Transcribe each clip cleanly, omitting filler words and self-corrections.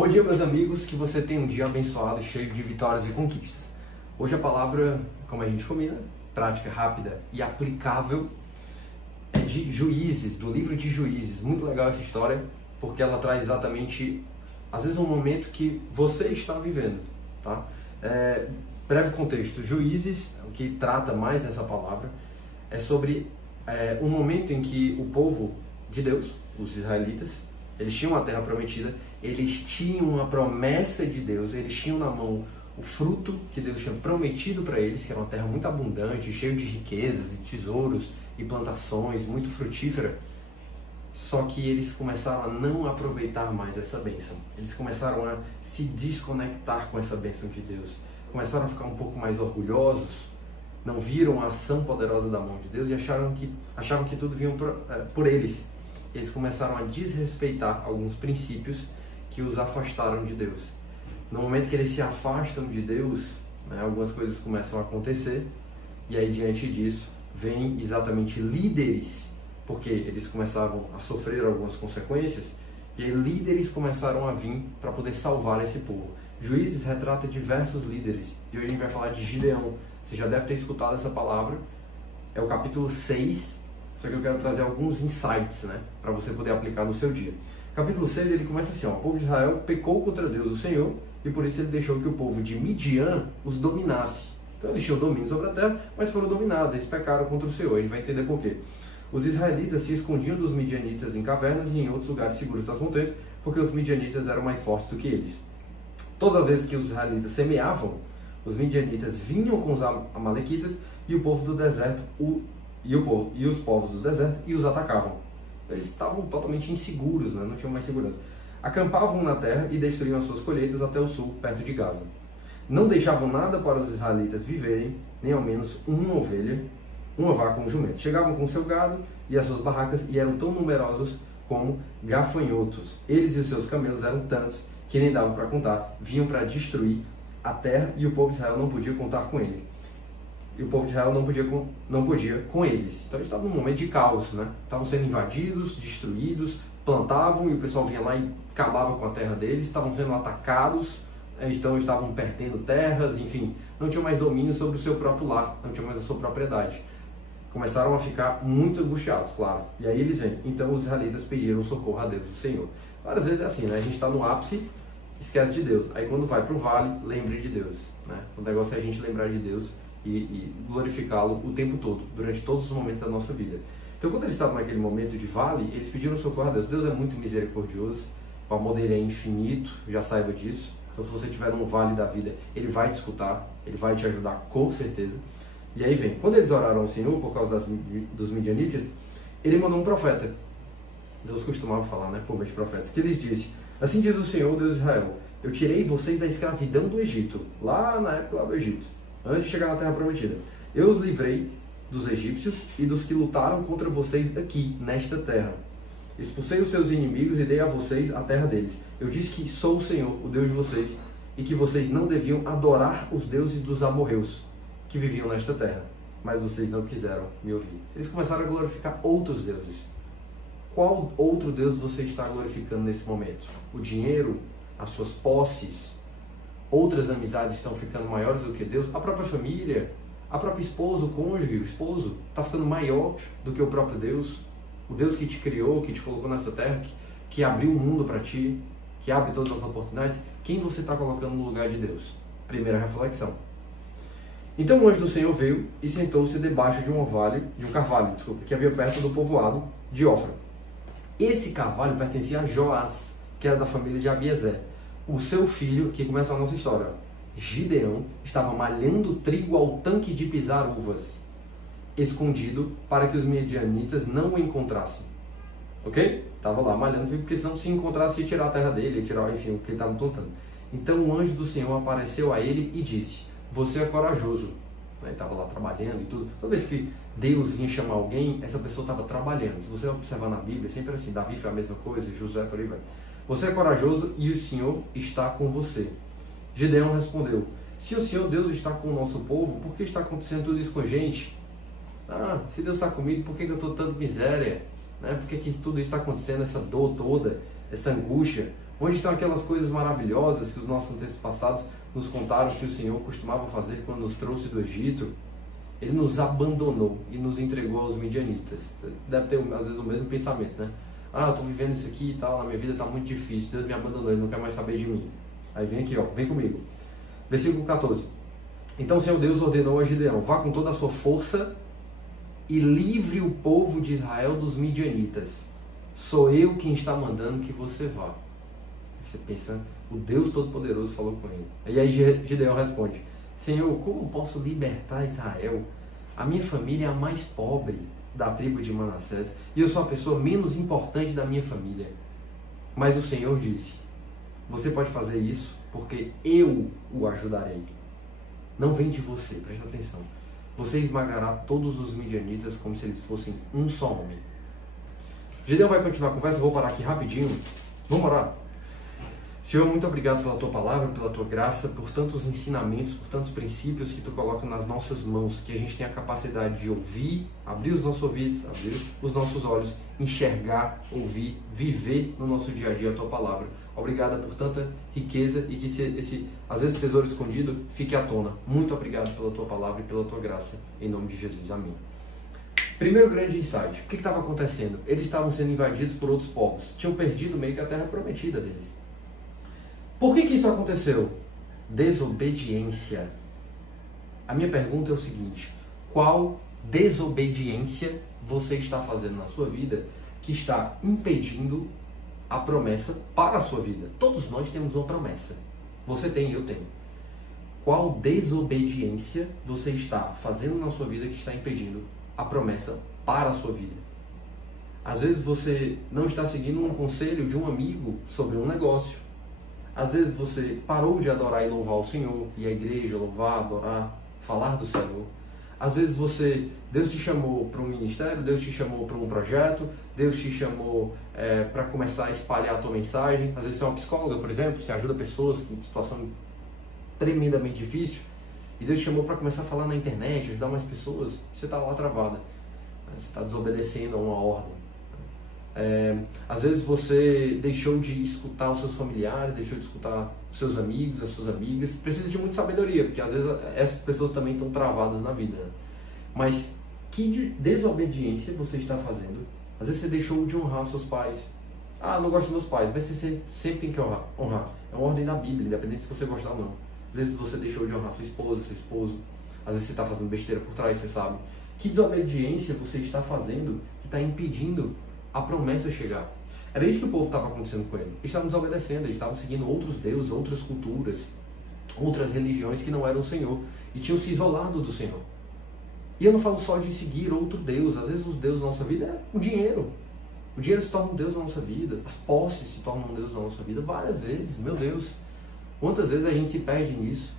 Bom dia, meus amigos, que você tenha um dia abençoado, cheio de vitórias e conquistas. Hoje a palavra, como a gente combina, prática, rápida e aplicável, é de Juízes, do livro de Juízes. Muito legal essa história, porque ela traz exatamente, às vezes, um momento que você está vivendo, tá? Breve contexto, Juízes, o que trata mais nessa palavra, é sobre um momento em que o povo de Deus, os israelitas, eles tinham a terra prometida, eles tinham uma promessa de Deus, eles tinham na mão o fruto que Deus tinha prometido para eles, que era uma terra muito abundante, cheia de riquezas e tesouros e plantações, muito frutífera. Só que eles começaram a não aproveitar mais essa bênção. Eles começaram a se desconectar com essa bênção de Deus. Começaram a ficar um pouco mais orgulhosos, não viram a ação poderosa da mão de Deus e acharam que tudo vinha por eles. Eles começaram a desrespeitar alguns princípios que os afastaram de Deus. No momento que eles se afastam de Deus, algumas coisas começam a acontecer, e aí diante disso vem exatamente líderes, porque eles começavam a sofrer algumas consequências, e aí líderes começaram a vir para poder salvar esse povo. Juízes retrata diversos líderes, e hoje a gente vai falar de Gideão. Você já deve ter escutado essa palavra, é o capítulo 6, só que eu quero trazer alguns insights, para você poder aplicar no seu dia. Capítulo 6, ele começa assim, o povo de Israel pecou contra Deus, o Senhor, e por isso ele deixou que o povo de Midian os dominasse. Então eles tinham domínio sobre a terra, mas foram dominados, eles pecaram contra o Senhor, a gente vai entender por quê. Os israelitas se escondiam dos midianitas em cavernas e em outros lugares seguros das montanhas, porque os midianitas eram mais fortes do que eles. Todas as vezes que os israelitas semeavam, os midianitas vinham com os amalequitas e o povo do deserto, e os povos do deserto e os atacavam. Eles estavam totalmente inseguros, não tinham mais segurança. Acampavam na terra e destruíam as suas colheitas até o sul, perto de Gaza. Não deixavam nada para os israelitas viverem, nem ao menos uma ovelha, uma vaca ou um jumento. Chegavam com seu gado e as suas barracas e eram tão numerosos como gafanhotos. Eles e os seus camelos eram tantos que nem davam para contar. Vinham para destruir a terra e o povo de Israel não podia contar com ele. E o povo de Israel não podia com eles. Então eles estavam num momento de caos, Estavam sendo invadidos, destruídos, plantavam e o pessoal vinha lá e acabava com a terra deles, estavam sendo atacados, então estavam perdendo terras, enfim, não tinham mais domínio sobre o seu próprio lar, não tinham mais a sua propriedade. Começaram a ficar muito angustiados, claro. E aí eles vêm. Então os israelitas pediram socorro a Deus, o Senhor. Várias vezes é assim, A gente está no ápice, esquece de Deus. Aí quando vai para o vale, lembre de Deus, O negócio é a gente lembrar de Deus e glorificá-lo o tempo todo, durante todos os momentos da nossa vida. Então quando eles estavam naquele momento de vale, eles pediram socorro a Deus. Deus é muito misericordioso, o amor dele é infinito, já saiba disso. Então se você estiver num vale da vida, ele vai te escutar, ele vai te ajudar com certeza. E aí vem, quando eles oraram ao Senhor por causa dos midianitas, ele mandou um profeta. Deus costumava falar, por meio de profetas, que eles disse: assim diz o Senhor, Deus de Israel, eu tirei vocês da escravidão do Egito, lá na época do Egito, antes de chegar na terra prometida. Eu os livrei dos egípcios e dos que lutaram contra vocês aqui, nesta terra. Expulsei os seus inimigos e dei a vocês a terra deles. Eu disse que sou o Senhor, o Deus de vocês, e que vocês não deviam adorar os deuses dos amorreus, que viviam nesta terra. Mas vocês não quiseram me ouvir. Eles começaram a glorificar outros deuses. Qual outro Deus você está glorificando nesse momento? O dinheiro? As suas posses? Outras amizades estão ficando maiores do que Deus? A própria família? A própria esposa, o cônjuge, o esposo, está ficando maior do que o próprio Deus? O Deus que te criou, que te colocou nessa terra, que abriu o mundo para ti, que abre todas as oportunidades. Quem você está colocando no lugar de Deus? Primeira reflexão. Então o anjo do Senhor veio e sentou-se debaixo de um carvalho, que havia perto do povoado de Ofra. Esse carvalho pertencia a Joás, que era da família de Abiezer. O seu filho, que começa a nossa história, Gideão, estava malhando trigo ao tanque de pisar uvas, escondido para que os midianitas não o encontrassem. Ok? Estava lá malhando, porque senão se encontrasse ia tirar a terra dele, ia tirar, enfim, o que ele estava plantando. Então o anjo do Senhor apareceu a ele e disse: você é corajoso. Ele estava lá trabalhando e tudo. Toda vez que Deus vinha chamar alguém, essa pessoa estava trabalhando. Se você observar na Bíblia, é sempre assim. Davi foi a mesma coisa, José, por aí vai. Você é corajoso e o Senhor está com você. Gideão respondeu: se o Senhor Deus está com o nosso povo, por que está acontecendo tudo isso com a gente? Se Deus está comigo, por que eu estou tanta miséria? Por que tudo isso está acontecendo, essa dor toda, essa angústia? Onde estão aquelas coisas maravilhosas que os nossos antepassados nos contaram que o Senhor costumava fazer quando nos trouxe do Egito? Ele nos abandonou e nos entregou aos midianitas. Você deve ter, às vezes, o mesmo pensamento, né? Ah, eu estou vivendo isso aqui e tal, na minha vida está muito difícil, Deus me abandonou, Ele não quer mais saber de mim. Aí vem aqui, ó, vem comigo. Versículo 14. Então o Senhor Deus ordenou a Gideão: vá com toda a sua força e livre o povo de Israel dos midianitas. Sou eu quem está mandando que você vá. Você pensa, o Deus Todo-Poderoso falou com ele. E aí Gideão responde: Senhor, como posso libertar Israel? A minha família é a mais pobre da tribo de Manassés e eu sou a pessoa menos importante da minha família. Mas o Senhor disse: você pode fazer isso porque eu o ajudarei. Não vem de você, preste atenção. Você esmagará todos os midianitas como se eles fossem um só homem. Gideão vai continuar a conversa, vou parar aqui rapidinho. Vamos orar. Senhor, muito obrigado pela Tua palavra, pela Tua graça, por tantos ensinamentos, por tantos princípios que Tu coloca nas nossas mãos, que a gente tenha a capacidade de ouvir, abrir os nossos ouvidos, abrir os nossos olhos, enxergar, ouvir, viver no nosso dia a dia a Tua palavra. Obrigada por tanta riqueza e que às vezes, tesouro escondido fique à tona. Muito obrigado pela Tua palavra e pela Tua graça. Em nome de Jesus. Amém. Primeiro grande insight. O que estava acontecendo? Eles estavam sendo invadidos por outros povos. Tinham perdido meio que a terra prometida deles. Por que isso aconteceu? Desobediência. A minha pergunta é o seguinte: qual desobediência você está fazendo na sua vida que está impedindo a promessa para a sua vida? Todos nós temos uma promessa. Você tem, eu tenho. Qual desobediência você está fazendo na sua vida que está impedindo a promessa para a sua vida? Às vezes você não está seguindo um conselho de um amigo sobre um negócio. Às vezes você parou de adorar e louvar o Senhor, e a igreja, louvar, adorar, falar do Senhor. Às vezes Deus te chamou para um ministério, Deus te chamou para um projeto, Deus te chamou para começar a espalhar a tua mensagem. Às vezes você é uma psicóloga, por exemplo, você ajuda pessoas em situação tremendamente difícil, e Deus te chamou para começar a falar na internet, ajudar mais pessoas, você está lá travada, você está desobedecendo a uma ordem. Às vezes você deixou de escutar os seus familiares, deixou de escutar os seus amigos, as suas amigas. Precisa de muita sabedoria, porque às vezes essas pessoas também estão travadas na vida, né? Mas que desobediência você está fazendo? Às vezes você deixou de honrar seus pais. Ah, não gosto dos meus pais, mas você sempre tem que honrar. É uma ordem da Bíblia, independente se você gostar ou não. Às vezes você deixou de honrar sua esposa, seu esposo. Às vezes você está fazendo besteira por trás, você sabe. Que desobediência você está fazendo que está impedindo a promessa chegar? Era isso que o povo estava acontecendo com ele. Eles estavam desobedecendo, eles estavam seguindo outros deuses, outras culturas, outras religiões que não eram o Senhor, e tinham se isolado do Senhor. E eu não falo só de seguir outro Deus. Às vezes os deuses da nossa vida é o dinheiro. O dinheiro se torna um Deus na nossa vida, as posses se tornam um Deus na nossa vida várias vezes. Meu Deus, quantas vezes a gente se perde nisso?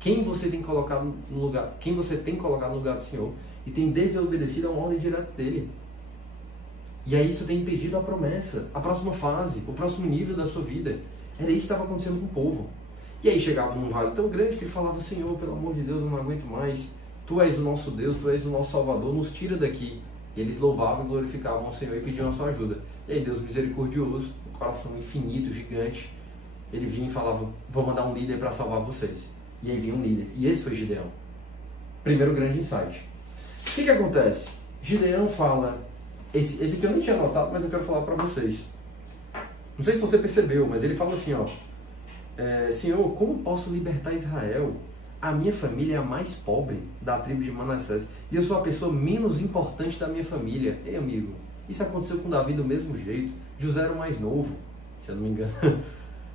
Quem você tem colocado no lugar do Senhor e tem desobedecido a uma ordem direta dele. E aí isso tem impedido a promessa, a próxima fase, o próximo nível da sua vida. Era isso que estava acontecendo com o povo. E aí chegava num vale tão grande que ele falava: Senhor, pelo amor de Deus, eu não aguento mais. Tu és o nosso Deus, Tu és o nosso Salvador, nos tira daqui. E eles louvavam e glorificavam ao Senhor e pediam a sua ajuda. E aí Deus misericordioso, um coração infinito, gigante, ele vinha e falava: vou mandar um líder para salvar vocês. E aí vinha um líder. E esse foi Gideão. Primeiro grande insight. O que acontece? Gideão fala... Esse aqui eu nem tinha anotado, mas eu quero falar para vocês. Não sei se você percebeu, mas ele fala assim, ó: Senhor, como posso libertar Israel? A minha família é a mais pobre da tribo de Manassés e eu sou a pessoa menos importante da minha família. Ei, amigo, isso aconteceu com Davi do mesmo jeito. José era o mais novo, se eu não me engano.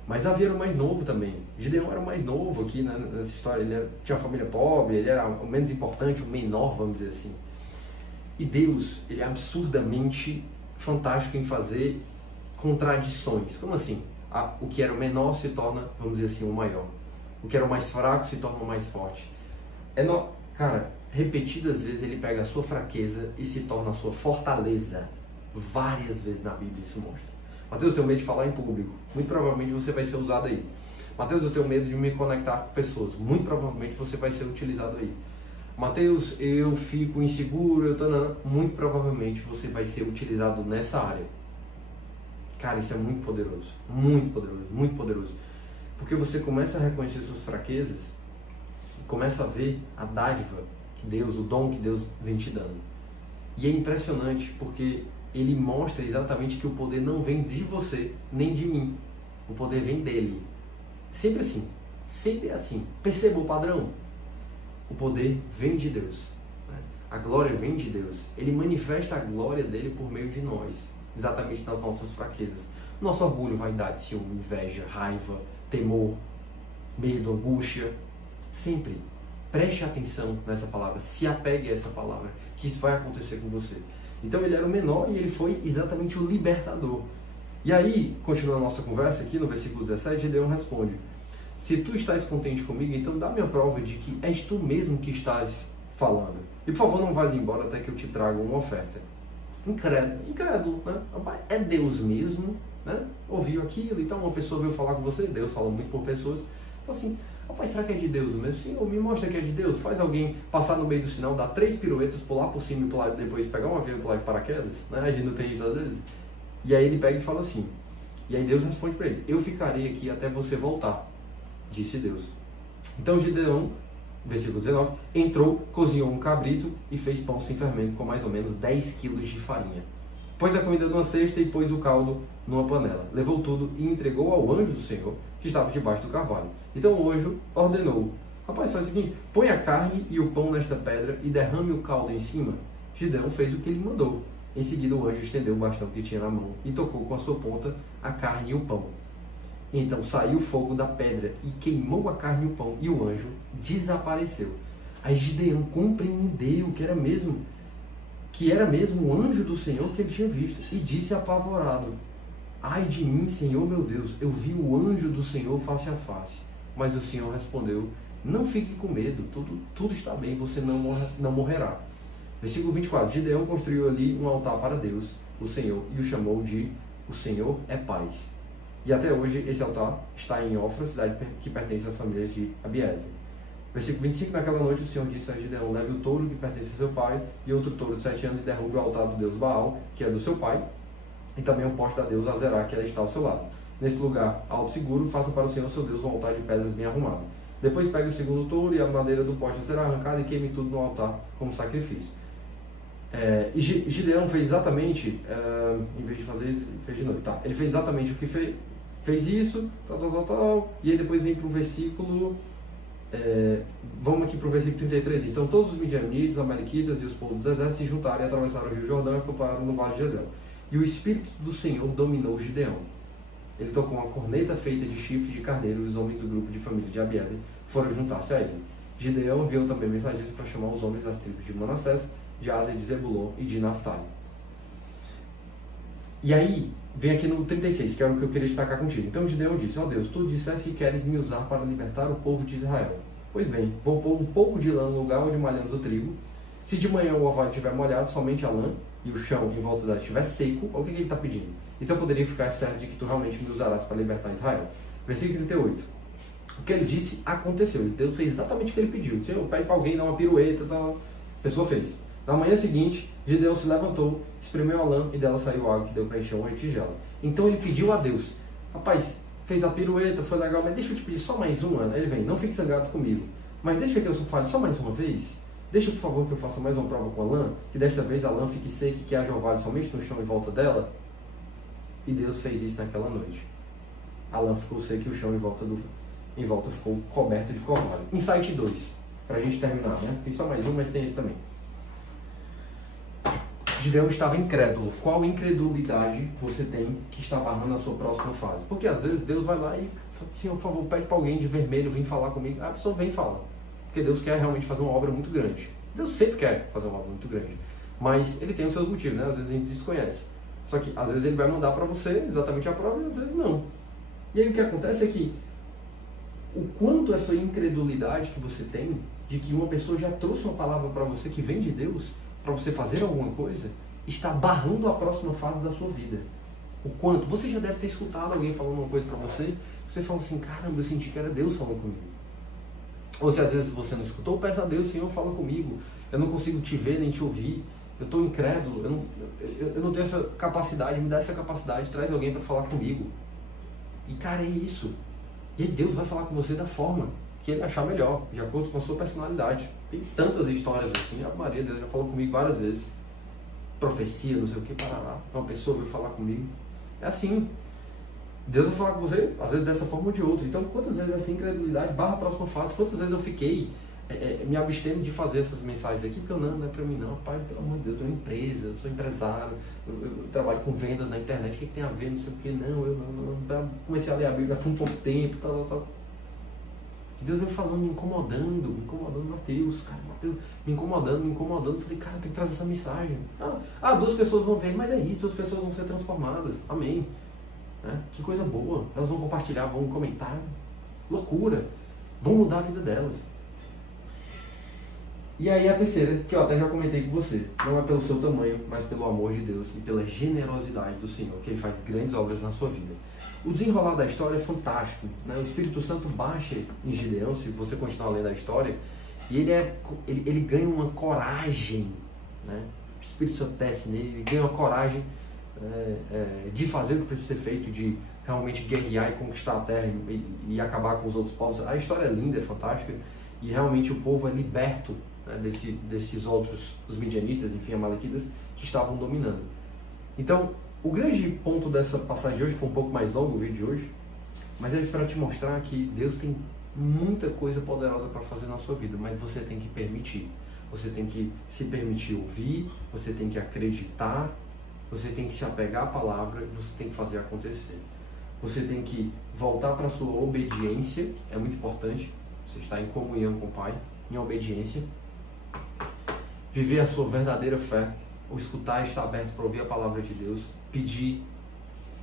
Mas Davi era o mais novo também. Gideão era o mais novo aqui, né, nessa história. Ele tinha uma família pobre, ele era o menos importante, o menor, vamos dizer assim. E Deus, ele é absurdamente fantástico em fazer contradições. Como assim? O que era o menor se torna, vamos dizer assim, o maior. O que era o mais fraco se torna o mais forte. Cara, repetidas vezes ele pega a sua fraqueza e se torna a sua fortaleza. Várias vezes na Bíblia isso mostra. Mateus, eu tenho medo de falar em público. Muito provavelmente você vai ser usado aí. Mateus, eu tenho medo de me conectar com pessoas. Muito provavelmente você vai ser utilizado aí. Mateus, eu fico inseguro, muito provavelmente você vai ser utilizado nessa área. Cara, isso é muito poderoso, muito poderoso, muito poderoso. Porque você começa a reconhecer suas fraquezas, começa a ver a dádiva que Deus, o dom que Deus vem te dando. E é impressionante porque ele mostra exatamente que o poder não vem de você, nem de mim. O poder vem dele. Sempre assim, sempre assim. Perceba o padrão? O poder vem de Deus. A glória vem de Deus. Ele manifesta a glória dele por meio de nós, exatamente nas nossas fraquezas. Nosso orgulho, vaidade, ciúme, inveja, raiva, temor, medo, angústia. Sempre preste atenção nessa palavra, se apegue a essa palavra, que isso vai acontecer com você. Então ele era o menor e ele foi exatamente o libertador. E aí, continuando a nossa conversa aqui no versículo 17, Gideão responde: se tu estás contente comigo, então dá-me a prova de que és tu mesmo que estás falando. E por favor, não vás embora até que eu te traga uma oferta. Incrédulo, né? É Deus mesmo, né? Ouviu aquilo, então uma pessoa veio falar com você, Deus fala muito por pessoas. Então assim, rapaz, será que é de Deus mesmo? Senhor, me mostra que é de Deus. Faz alguém passar no meio do sinal, dar 3 piruetas, pular por cima e pular depois, pegar um avião e pular de paraquedas, né? A gente não tem isso às vezes. E aí ele pega e fala assim, e aí Deus responde para ele: eu ficarei aqui até você voltar, disse Deus. Então Gideão, versículo 19, entrou, cozinhou um cabrito e fez pão sem fermento com mais ou menos 10 quilos de farinha. Pôs a comida numa cesta e pôs o caldo numa panela. Levou tudo e entregou ao anjo do Senhor, que estava debaixo do carvalho. Então o anjo ordenou: rapaz, faz o seguinte, põe a carne e o pão nesta pedra e derrame o caldo em cima. Gideão fez o que ele mandou. Em seguida o anjo estendeu o bastão que tinha na mão e tocou com a sua ponta a carne e o pão. Então saiu fogo da pedra e queimou a carne e o pão, e o anjo desapareceu. Aí Gideão compreendeu que era mesmo o anjo do Senhor que ele tinha visto, e disse apavorado: ai de mim, Senhor meu Deus, eu vi o anjo do Senhor face a face. Mas o Senhor respondeu: não fique com medo, tudo está bem, você não morrerá. Versículo 24, Gideão construiu ali um altar para Deus, o Senhor, e o chamou de O Senhor é Paz. E até hoje esse altar está em Ofra, cidade que pertence às famílias de Abiezer. Versículo 25, naquela noite o Senhor disse a Gideão: leve o touro que pertence a seu pai e outro touro de 7 anos e derrube o altar do deus Baal, que é do seu pai, e também o poste da deusa Azerá, que está ao seu lado. Nesse lugar alto seguro, faça para o Senhor seu Deus um altar de pedras bem arrumado. Depois pegue o segundo touro e a madeira do poste será arrancada e queime tudo no altar como sacrifício. E Gideão fez exatamente, em vez de fazer isso, ele fez de noite. Tá? Ele fez exatamente o que fez isso, tal, e aí depois vem para o versículo, vamos aqui para o versículo 33. Então todos os midianitas, amalequitas e os povos dos exércitos se juntaram e atravessaram o rio Jordão e acamparam no vale de Jezreel. E o Espírito do Senhor dominou Gideão. Ele tocou uma corneta feita de chifre de carneiro e os homens do grupo de família de Abiezer foram juntar-se a ele. Gideão enviou também mensageiros para chamar os homens das tribos de Manassés, de Aser, de Zebulon e de Naftali. E aí, vem aqui no 36, que é o que eu queria destacar contigo. Então Gideão disse: ó Deus, tu disseste que queres me usar para libertar o povo de Israel. Pois bem, vou pôr um pouco de lã no lugar onde malhamos o trigo. Se de manhã o orvalho estiver molhado, somente a lã e o chão em volta dela estiver seco, o que ele está pedindo? Então eu poderia ficar certo de que tu realmente me usarás para libertar Israel. Versículo 38. O que ele disse aconteceu. Deus fez exatamente o que ele pediu. Senhor, pede para alguém dar uma pirueta, tal. A pessoa fez. Na manhã seguinte, Gideão se levantou, espremeu a lã e dela saiu água que deu para encher uma tigela. Então ele pediu a Deus: rapaz, fez a pirueta, foi legal, mas deixa eu te pedir só mais uma. Aí ele vem: não fique zangado comigo, mas deixa que eu fale só mais uma vez. Deixa, por favor, que eu faça mais uma prova com a lã, que desta vez a lã fique seca e que haja orvalho somente no chão em volta dela. E Deus fez isso naquela noite. A lã ficou seca e o chão em volta ficou coberto de orvalho. Insight 2, para a gente terminar, né? Tem só mais um, mas tem esse também. Gideão estava incrédulo. Qual incredulidade você tem que está barrando a sua próxima fase? Porque às vezes Deus vai lá e fala: Senhor, por favor, pede para alguém de vermelho vir falar comigo. A pessoa vem e fala. Porque Deus quer realmente fazer uma obra muito grande. Deus sempre quer fazer uma obra muito grande. Mas Ele tem os seus motivos, né? Às vezes a gente desconhece. Só que às vezes Ele vai mandar para você exatamente a prova e às vezes não. E aí o que acontece é que o quanto essa incredulidade que você tem de que uma pessoa já trouxe uma palavra para você que vem de Deus, para você fazer alguma coisa, está barrando a próxima fase da sua vida. O quanto você já deve ter escutado alguém falando uma coisa para você, você fala assim: caramba, eu senti que era Deus falando comigo. Ou se às vezes você não escutou, peça a Deus: Senhor, fala comigo, eu não consigo te ver nem te ouvir. eu estou incrédulo, eu não tenho essa capacidade, me dá essa capacidade, traz alguém para falar comigo. E cara, é isso. E aí Deus vai falar com você da forma que Ele achar melhor, de acordo com a sua personalidade. Tem tantas histórias assim, a Maria, Deus já falou comigo várias vezes. Profecia, não sei o que, parará. Uma pessoa veio falar comigo. É assim. Deus vai falar com você, às vezes dessa forma ou de outra. Então, quantas vezes essa incredulidade barra a próxima fase, quantas vezes eu fiquei me abstendo de fazer essas mensagens aqui, porque não é pra mim não, pai, pelo amor de Deus, eu tenho uma empresa, eu sou empresário, eu trabalho com vendas na internet, o que tem a ver, não sei o que, não, eu não, comecei a ler a Bíblia há um pouco tempo, tal. Deus veio falando, me incomodando, Mateus, me incomodando, falei, cara, eu tenho que trazer essa mensagem. Duas pessoas vão ver, mas é isso, duas pessoas vão ser transformadas, amém. Que coisa boa, elas vão compartilhar, vão comentar, loucura, vão mudar a vida delas. E aí a terceira, que eu até já comentei com você, não é pelo seu tamanho, mas pelo amor de Deus e pela generosidade do Senhor, que Ele faz grandes obras na sua vida. O desenrolar da história é fantástico, né? O Espírito Santo baixa em Gideão, se você continuar lendo a história, e ele ganha uma coragem, né? O Espírito Santo desce nele, ele ganha uma coragem de fazer o que precisa ser feito, de realmente guerrear e conquistar a terra e acabar com os outros povos. A história é linda, é fantástica, e realmente o povo é liberto, né, desses outros, os midianitas, enfim, amalequitas, que estavam dominando. Então, o grande ponto dessa passagem de hoje, foi um pouco mais longo o vídeo de hoje, mas é para te mostrar que Deus tem muita coisa poderosa para fazer na sua vida, mas você tem que permitir. Você tem que se permitir ouvir, você tem que acreditar, você tem que se apegar à palavra e você tem que fazer acontecer. Você tem que voltar para a sua obediência, é muito importante, você está em comunhão com o Pai, em obediência. Viver a sua verdadeira fé, ou escutar e estar aberto para ouvir a palavra de Deus, pedir,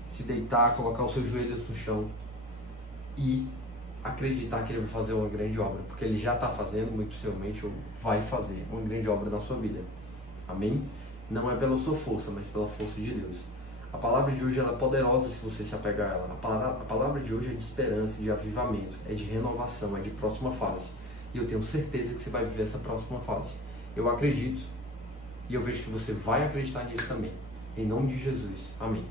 se deitar, colocar os seus joelhos no chão e acreditar que Ele vai fazer uma grande obra, porque Ele já está fazendo, muito possivelmente, ou vai fazer uma grande obra na sua vida. Amém? Não é pela sua força, mas pela força de Deus. A palavra de hoje ela é poderosa se você se apegar a ela. A palavra de hoje é de esperança, de avivamento, é de renovação, é de próxima fase. E eu tenho certeza que você vai viver essa próxima fase. Eu acredito e eu vejo que você vai acreditar nisso também. Em nome de Jesus. Amém.